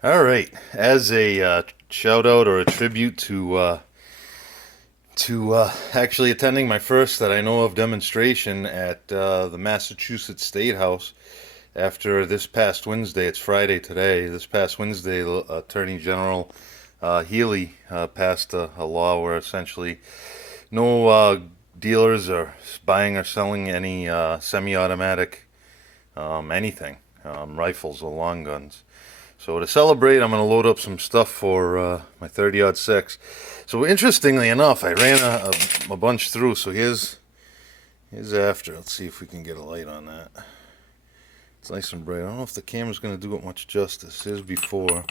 All right. As a shout out or a tribute to actually attending my first that I know of demonstration at the Massachusetts State House after this past Wednesday. It's Friday today. This past Wednesday, the Attorney General Healy passed a law where essentially no dealers are buying or selling any semi-automatic anything, rifles or long guns. So to celebrate, I'm going to load up some stuff for my 30-06. So interestingly enough, I ran a bunch through. So here's after. Let's see if we can get a light on that. It's nice and bright. I don't know if the camera's going to do it much justice. Here's before.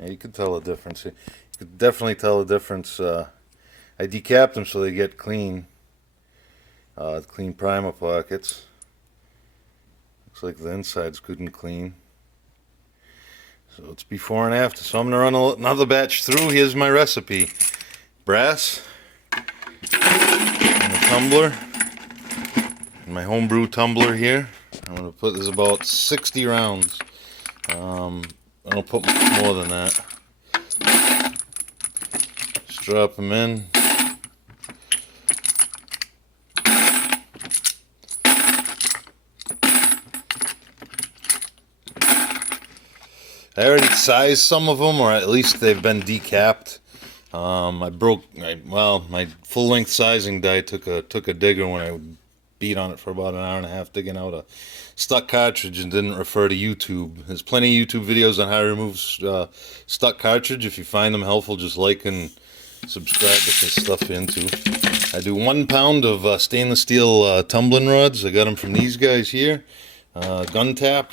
Yeah, you can tell the difference. You could definitely tell the difference. I decapped them so they get clean. Clean primer pockets. Looks like the inside's good and clean. So it's before and after. So I'm going to run another batch through. Here's my recipe. Brass. And a tumbler. And my homebrew tumbler here. I'm going to put, there's about 60 rounds. I don't put more than that. Just drop them in. I already sized some of them, or at least they've been decapped. My full-length sizing die took a digger when I beat on it for about an hour and a half digging out a stuck cartridge and didn't refer to YouTube. There's plenty of YouTube videos on how to remove stuck cartridge. If you find them helpful, just like and subscribe if there's stuff you're into. I do 1 pound of stainless steel tumbling rods. I got them from these guys here. Gun tap.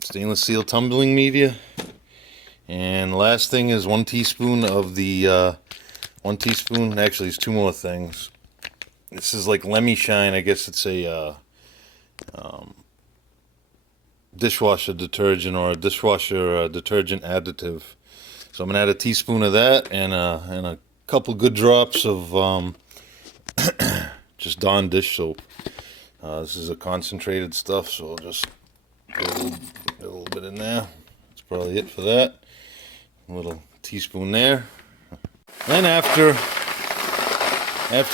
Stainless steel tumbling media. And last thing is 1 teaspoon of the 1 teaspoon, actually it's 2 more things. This is like Lemmy Shine. I guess it's a dishwasher detergent or a dishwasher detergent additive. So I'm gonna add a teaspoon of that and a couple good drops of just Dawn dish soap. This is a concentrated stuff, so I'll just put a little bit in there. That's probably it for that. A little teaspoon there. Then after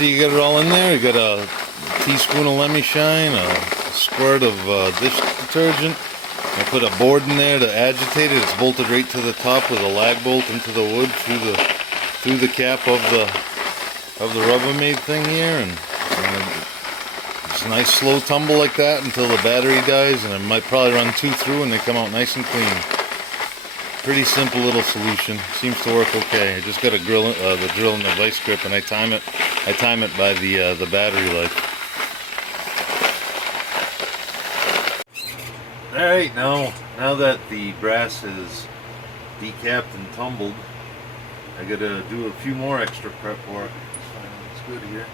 you get it all in there, you got a teaspoon of Lemmy Shine, a squirt of dish detergent. I put a board in there to agitate it. It's bolted right to the top with a lag bolt into the wood through the cap of the Rubbermaid thing here, and it's a nice slow tumble like that until the battery dies, and I might probably run 2 through and they come out nice and clean. Pretty simple little solution. Seems to work okay. I just got a the drill and the vice grip, and I time it by the battery life. All right, now that the brass is decapped and tumbled, I gotta do a few more extra prep work. It's good here.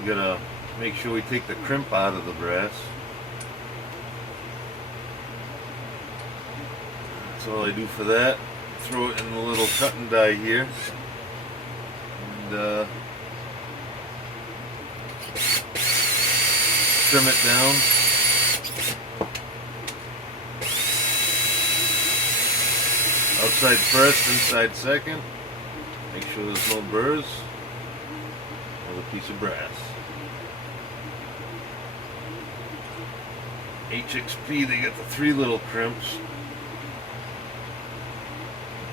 You gotta make sure we take the crimp out of the brass. That's all I do for that. Throw it in the little cut and die here, and trim it down. Outside first, inside second. Make sure there's no burrs. Another piece of brass. HXP, they got the 3 little crimps.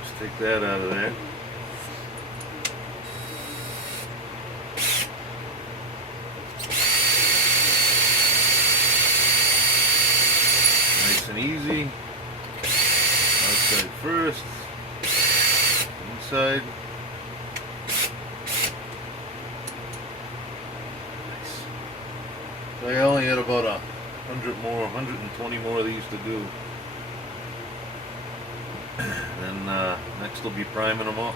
Just take that out of there. Nice and easy. Outside first, inside. Nice. So I only had about 120 more of these to do. Then next we'll be priming them up.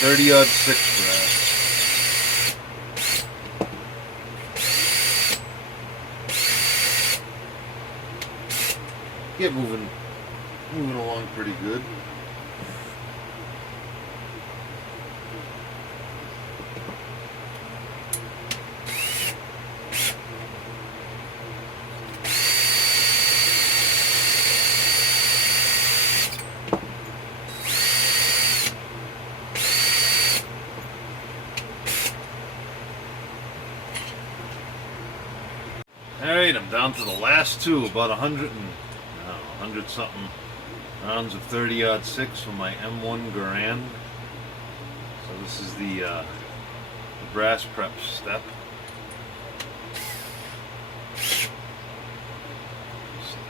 .30-06 brass. Get moving along pretty good. Alright, I'm down to the last two, about 100 something rounds of 30-06 from my M1 Garand. So this is the brass prep step. Just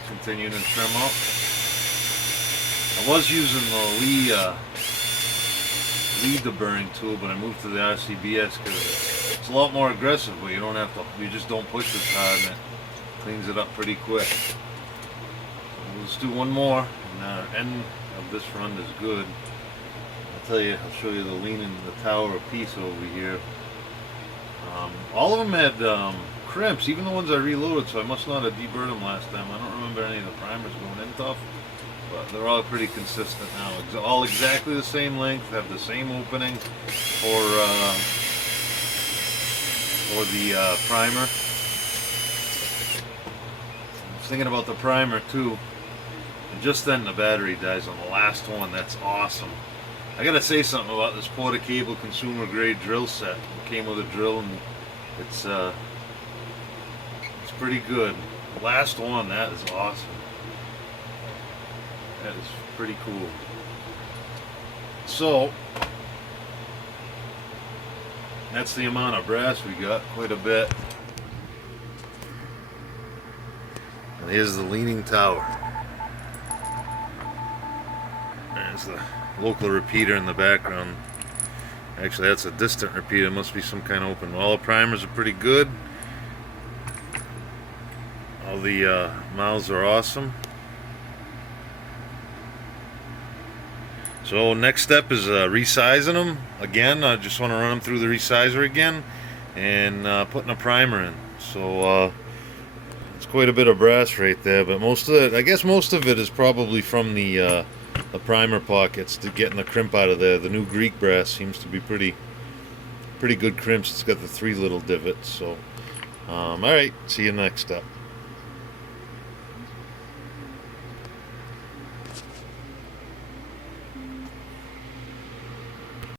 continuing to trim up. I was using the lead deburring tool, but I moved to the RCBS because it's a lot more aggressive, but you don't have to, you just don't push as hard and it cleans it up pretty quick. So let's do one more, and our end of this run is good. I'll show you the leaning, the tower piece over here. All of them had crimps, even the ones I reloaded, so I must not have deburred them last time. I don't remember any of the primers going in tough, but they're all pretty consistent now. All exactly the same length, have the same opening for the primer. I was thinking about the primer too, and just then the battery dies on the last one. That's awesome. I gotta say something about this Porter Cable consumer grade drill set. It came with a drill and it's pretty good. The last one, that is awesome. That is pretty cool. So that's the amount of brass we got, quite a bit. And here's the leaning tower. There's the local repeater in the background. Actually, that's a distant repeater. It must be some kind of open. All the primers are pretty good. All the mouths are awesome. So next step is resizing them again. I just want to run them through the resizer again and putting a primer in. So it's quite a bit of brass right there, but most of it, I guess most of it is probably from the primer pockets to getting the crimp out of there. The new Greek brass seems to be pretty good crimps. It's got the 3 little divots. So alright, see you next step.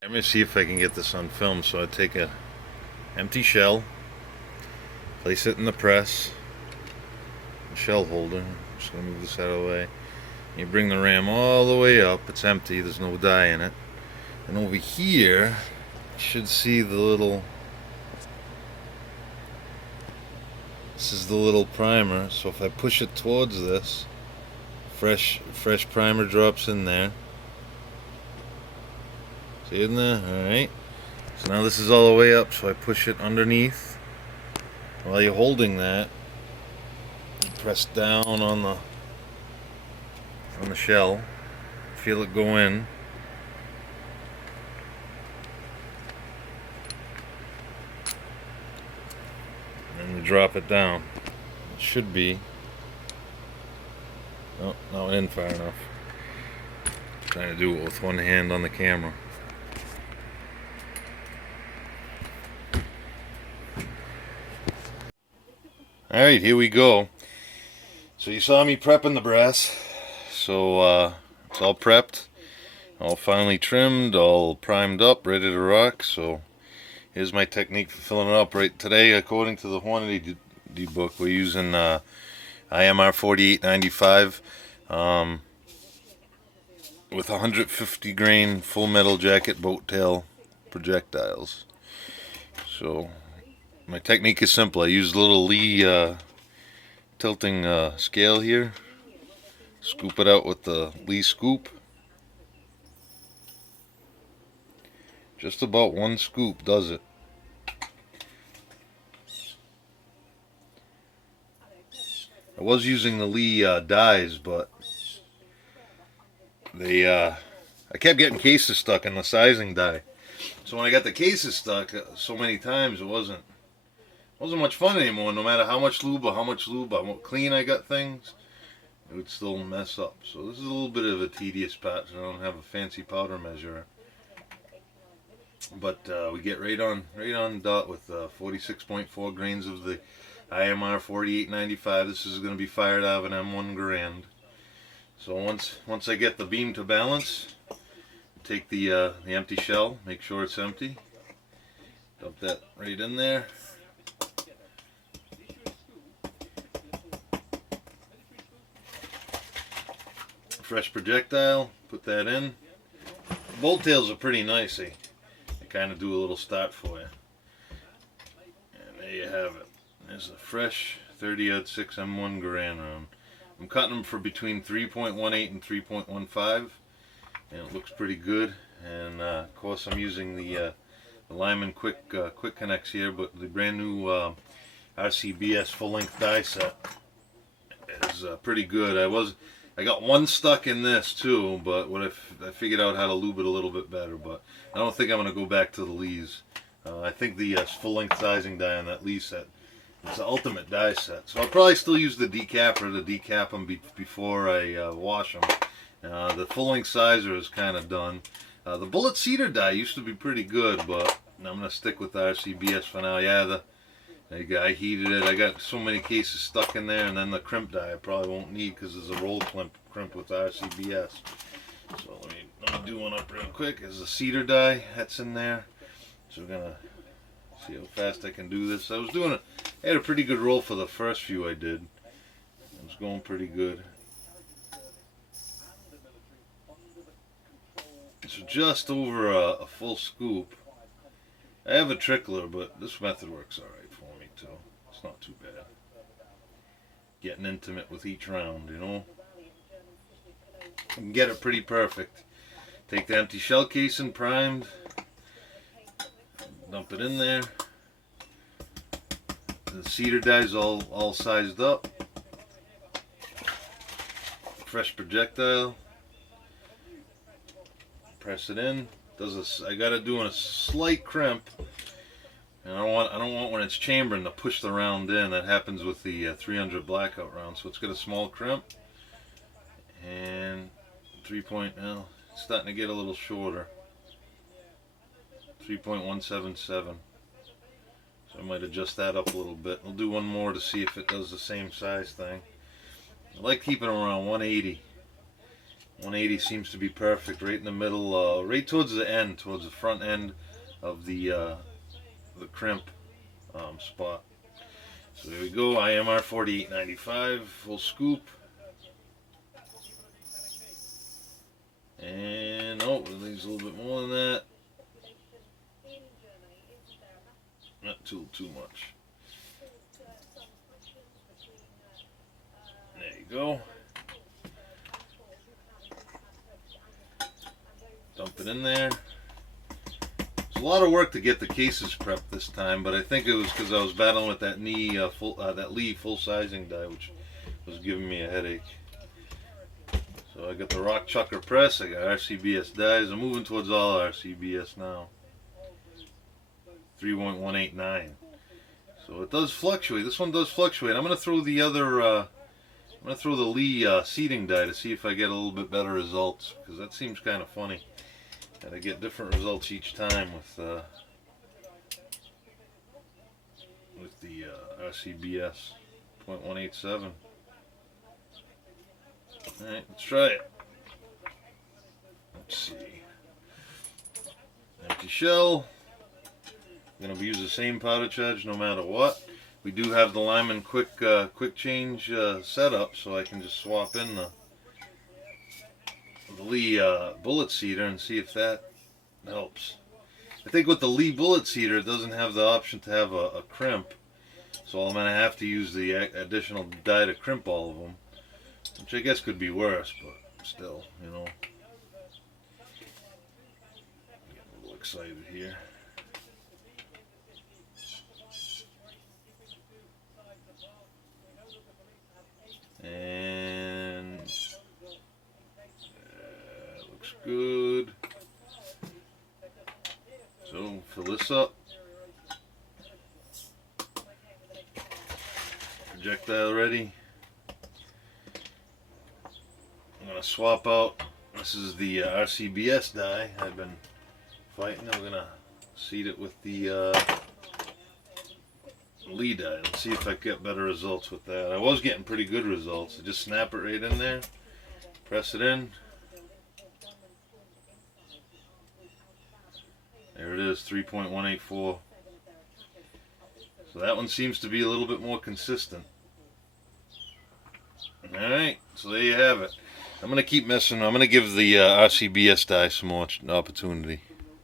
Let me see if I can get this on film. So I take a empty shell, place it in the press, the shell holder. I'm just going to move this out of the way. You bring the ram all the way up. It's empty, there's no dye in it. And over here you should see the little, this is the little primer. So if I push it towards this, fresh primer drops in there. See in there? Alright. So now this is all the way up, so I push it underneath. While you're holding that, you press down on the shell, feel it go in. And then you drop it down. It should be, oh, not in far enough. Trying to do it with one hand on the camera. Alright, here we go. So you saw me prepping the brass. So it's all prepped, all finely trimmed, all primed up, ready to rock. So here's my technique for filling it up. Right today, according to the quantity book, we're using IMR 4895 with 150 grain full metal jacket boat tail projectiles. So my technique is simple. I use a little Lee tilting scale here. Scoop it out with the Lee scoop. Just about one scoop does it. I was using the Lee dies, but I kept getting cases stuck in the sizing die. So when I got the cases stuck so many times, it wasn't much fun anymore. No matter how much lube, how clean I got things, it would still mess up. So this is a little bit of a tedious patch. I don't have a fancy powder measurer, but we get right on dot with 46.4 grains of the IMR 4895. This is going to be fired out of an M1 Garand. So once I get the beam to balance, take the empty shell, make sure it's empty, dump that right in there. fresh projectile, put that in. Bolt tails are pretty nice. They kind of do a little start for you. And there you have it. There's a fresh 30-06 M1 Garand round. I'm cutting them for between 3.18 and 3.15, and it looks pretty good. And of course, I'm using the Lyman Quick Connects here, but the brand new RCBS full-length die set is pretty good. I got one stuck in this too, but I figured out how to lube it a little bit better. But I don't think I'm going to go back to the Lees. I think the full-length sizing die on that Lee set, it's the ultimate die set. So I'll probably still use the decapper to decap them before I wash them. The full-length sizer is kind of done. The bullet cedar die used to be pretty good, but I'm going to stick with the RCBS for now. Yeah, I heated it. I got so many cases stuck in there, and then the Crimped die I probably won't need because there's a roll crimp with RCBS. So let me do one up real quick. There's a cedar die that's in there. So we're gonna see how fast I can do this. I had a pretty good roll for the first few I did. It was going pretty good. So just over a full scoop. I have a trickler, but this method works alright for me too. It's not too bad. Getting intimate with each round, you know. You can get it pretty perfect. Take the empty shell casing, primed. Dump it in there. The cedar die's all sized up. Fresh projectile. Press it in. I got it doing a slight crimp. And I don't want when it's chambering to push the round in. That happens with the 300 blackout round. So it's got a small crimp. And 3.0. It's starting to get a little shorter. 3.177. So I might adjust that up a little bit. We'll do one more to see if it does the same size thing. I like keeping it around 180. 180 seems to be perfect, right in the middle, right towards the end, towards the front end of the crimp spot. So there we go. IMR 4895, full scoop. And oh, it leaves a little bit more than that. Not too much. There you go. Dump it in there. It's a lot of work to get the cases prepped this time, but I think it was because I was battling with that that Lee full sizing die, which was giving me a headache. So I got the rock chucker press. I got RCBS dies. I'm moving towards all RCBS now. 3.189. So it does fluctuate. This one does fluctuate. I'm going to throw the other. I'm going to throw the Lee seating die to see if I get a little bit better results, because that seems kind of funny. And I get different results each time with the RCBS 0.187. Alright, let's try it. Let's see. Empty shell. I'm going to use the same powder charge no matter what. We do have the Lyman quick change setup, so I can just swap in the Lee bullet cedar and see if that helps. I think with the Lee bullet cedar, it doesn't have the option to have a crimp, so I'm going to have to use the additional die to crimp all of them, which I guess could be worse, but still, you know. I'm getting a little excited here. And looks good. So fill this up. Projectile ready. I'm going to swap out. This is the RCBS die I've been fighting. I'm going to seat it with the Lee die. Let's see if I get better results with that. I was getting pretty good results. I just snap it right in there, press it in. There it is, 3.184. So that one seems to be a little bit more consistent. Alright, so there you have it. I'm gonna keep messing. I'm gonna give the RCBS dye some more opportunity.